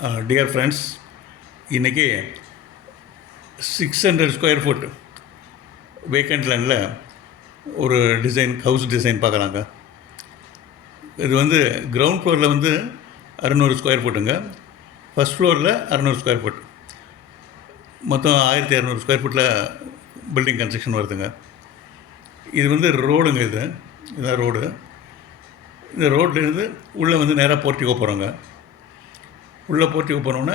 Dear friends, இன்றைக்கி 600 square food vacant லேண்டில் ஒரு ஹவுஸ் டிசைன் பார்க்கலாங்க. இது வந்து கிரவுண்ட் ஃப்ளோரில் வந்து 600 ஸ்கொயர் ஃபுட்டுங்க. ஃபஸ்ட் ஃப்ளோரில் 600 ஸ்கொயர் ஃபுட், மொத்தம் 1200 ஸ்கொயர் ஃபுட்டில் பில்டிங் கன்ஸ்ட்ரக்ஷன் வருதுங்க. இது வந்து ரோடுங்க. இதுதான் ரோடு. இந்த ரோட்லேருந்து உள்ளே வந்து நேராக போர்ட்டிகோ போகிறோங்க. உள்ளே போர்ட்டிகோ போனோன்னே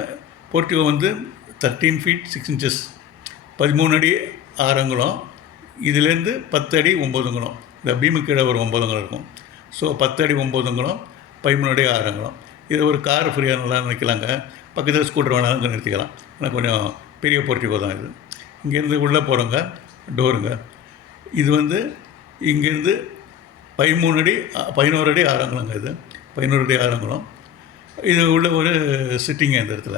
போர்ட்டிகோ வந்து 13 feet 6 inches, 13 அடி 6 அங்குலம். இதுலேருந்து 10 அடி 9 அங்குலம். இந்த பீமுக்கு கீழே ஒரு 9 அங்குலம் இருக்கும். ஸோ 10 அடி 9 அங்குலம், 13 அடி 6 அங்குலம். இது ஒரு கார் ஃப்ரீயாக நல்லா நிற்கலாங்க. பக்கத்தில் ஸ்கூட்டர் வேணாலும் அங்கே நிறுத்திக்கலாம். ஆனால் கொஞ்சம் பெரிய போர்ட்டிகோ தான் இது. இங்கேருந்து உள்ளே போகிறோங்க, டோருங்க. இது வந்து இங்கேருந்து 13 அடி 11 அடி 6 அங்குலங்க. இது 11 அடி 6 அங்குலம். இது உள்ள ஒரு சிட்டிங்க. இந்த இடத்துல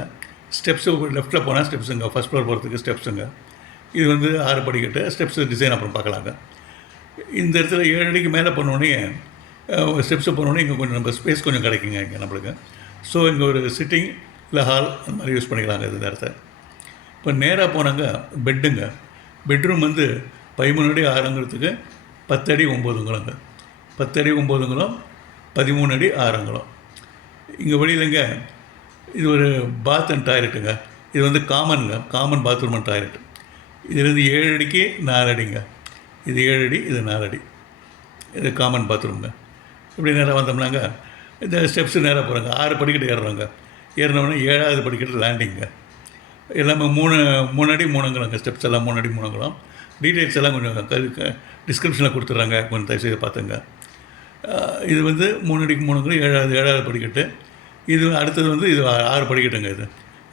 ஸ்டெப்ஸு லெஃப்ட்டில் போனால் ஸ்டெப்ஸுங்க. ஃபஸ்ட் ஃப்ளோர் போகிறதுக்கு ஸ்டெப்ஸுங்க. இது வந்து 6 படிக்கட்டு. ஸ்டெப்ஸு டிசைன் அப்புறம் பார்க்கலாங்க. இந்த இடத்துல 7 அடிக்கு மேலே போனோடனே ஸ்டெப்ஸு போனோடனே இங்கே கொஞ்சம் நம்ம ஸ்பேஸ் கொஞ்சம் கிடைக்குங்க இங்கே நம்மளுக்கு. ஸோ இங்கே ஒரு சிட்டிங் இல்லை ஹால் அந்த மாதிரி யூஸ் பண்ணிக்கலாங்க இந்த இடத்த. இப்போ நேராக போனாங்க பெட்டுங்க. பெட்ரூம் வந்து 13 அடி 6 அங்குலத்துக்கு 10 அடி 9 அங்குலங்க. 10 அடி 9 அங்குலம், 13 அடி 6 அங்குலம். இங்கே வெளியிலங்க இது ஒரு பாத் அண்ட் டாய்லெட்டுங்க. இது வந்து காமன் பாத்ரூம் அண்ட் டாய்லெட். இதுலேருந்து 7 அடிக்கு 4 அடிங்க. இது 7 அடி, இது 4 அடி. இது காமன் பாத்ரூம்ங்க. இப்படி நேராக வந்தோம்னாங்க இந்த ஸ்டெப்ஸு நேராக போகிறாங்க. 6 படிக்கட்டு ஏறுறாங்க. ஏறினோடனே 7வது படிக்கட்டு லேண்டிங்க. எல்லாமே 3 அடி 3 அங்குலங்க. ஸ்டெப்ஸ் எல்லாம் 3 அடி 3 அங்குலம். டீட்டெயில்ஸ் எல்லாம் கொஞ்சம் டிஸ்கிரிப்ஷனில் கொடுத்துட்றாங்க, கொஞ்சம் தயவுசெய்து பார்த்துங்க. இது வந்து 3 அடிக்கு 3 அங்குலம், 7வது படிக்கட்டு. இது அடுத்தது வந்து இது 6 படிக்கட்டுங்க.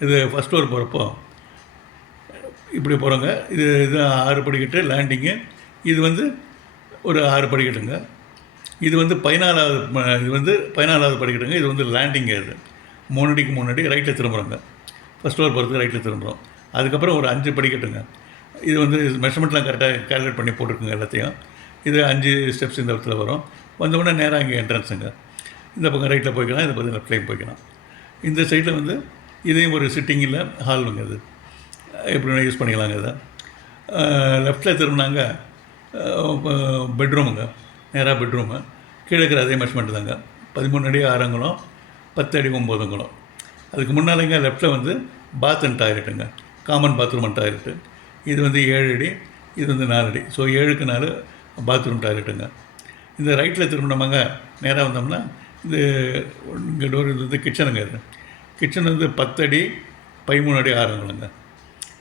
இது ஃபஸ்ட் ஃப்ளோர் போகிறப்போ இப்படி போகிறோங்க. இது 6 படிக்கட்டு லேண்டிங்கு. இது வந்து ஒரு 6 படிக்கட்டுங்க. இது வந்து 14வது படிக்கட்டுங்க. இது வந்து லேண்டிங்கு. இது 3 அடிக்கு 3 அடி ரைட்டில் திரும்புகிறோங்க. ஃபஸ்ட் ஃப்ளோர் போகிறதுக்கு ரைட்டில் திரும்புகிறோம். அதுக்கப்புறம் ஒரு 5 படிக்கட்டுங்க. இது வந்து மெஷர்மெண்ட்லாம் கரெக்டாக கேல்குலேட் பண்ணி போட்டிருக்குங்க எல்லாத்தையும். இது 5 ஸ்டெப்ஸ் இந்த இடத்துல வரும். வந்தவுடனே நேராக இங்கே என்ட்ரன்ஸுங்க. இந்த பக்கம் ரைட்டில் போய்க்கலாம், இந்த பக்கம் லெஃப்ட்லேயும் போய்க்கலாம். இந்த சைடில் வந்து இதையும் ஒரு சிட்டிங்கில் ஹாலுங்க. இது எப்படி யூஸ் பண்ணிக்கலாங்க. இதை லெஃப்ட்டில் திரும்பினாங்க பெட்ரூமுங்க. நேராக பெட்ரூமு. கீழே இருக்கிற அதே மெஷர்மெண்ட் தாங்க. 13 அடி 6 அங்குலம், 10 அடி 9 அங்குலம். அதுக்கு முன்னாலேங்க லெஃப்ட்டில் வந்து பாத் அண்ட் டாய்லெட்டுங்க. Common bathroom and toilet. இது வந்து 7 அடி, இது வந்து 4 அடி. ஸோ 7க்கு 4 பாத்ரூம் டாய்லெட்டுங்க. இந்த ரைட்டில் திரும்பினோமாங்க நேராக வந்தோம்னா இது இங்கே டோர். இது வந்து கிச்சனுங்க. இது கிச்சன் வந்து 10 அடி 13 அடி 6 அங்குலங்க.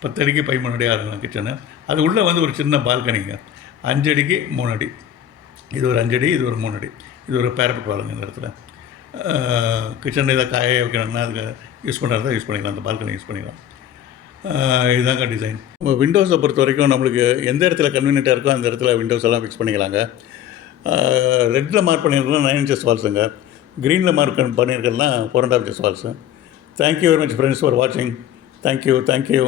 10 அடிக்கு 13 அடி 6 அங்குலம் கிச்சனு. அது உள்ளே வந்து ஒரு சின்ன பால்கனிங்க. 5 அடிக்கு 3 அடி. இது ஒரு 5 அடி, இது ஒரு 3 அடி. இது ஒரு பேரப்பட் வாலுங்க. இந்த இடத்துல கிச்சனில் ஏதாவது காய வைக்கணும்னா அதுக்கு யூஸ் பண்ணுறதா யூஸ் பண்ணிக்கலாம். அந்த பால்கனி யூஸ் பண்ணிக்கலாம். இதுதாங்க டிசைன். விண்டோஸை பொறுத்த வரைக்கும் நம்மளுக்கு எந்த இடத்துல கன்வீனியண்ட்டாக இருக்கோ அந்த இடத்துல விண்டோஸ் எல்லாம் ஃபிக்ஸ் பண்ணிக்கலாங்க. ரெட்டில் மார்க் பண்ணியிருக்கலாம் 9 inches வால்ஸுங்க. க்ரீனில் மார்க் பண்ணியிருக்கலாம் 4.5 inches valves. Thank you very much friends for வாட்சிங். தேங்க்யூ.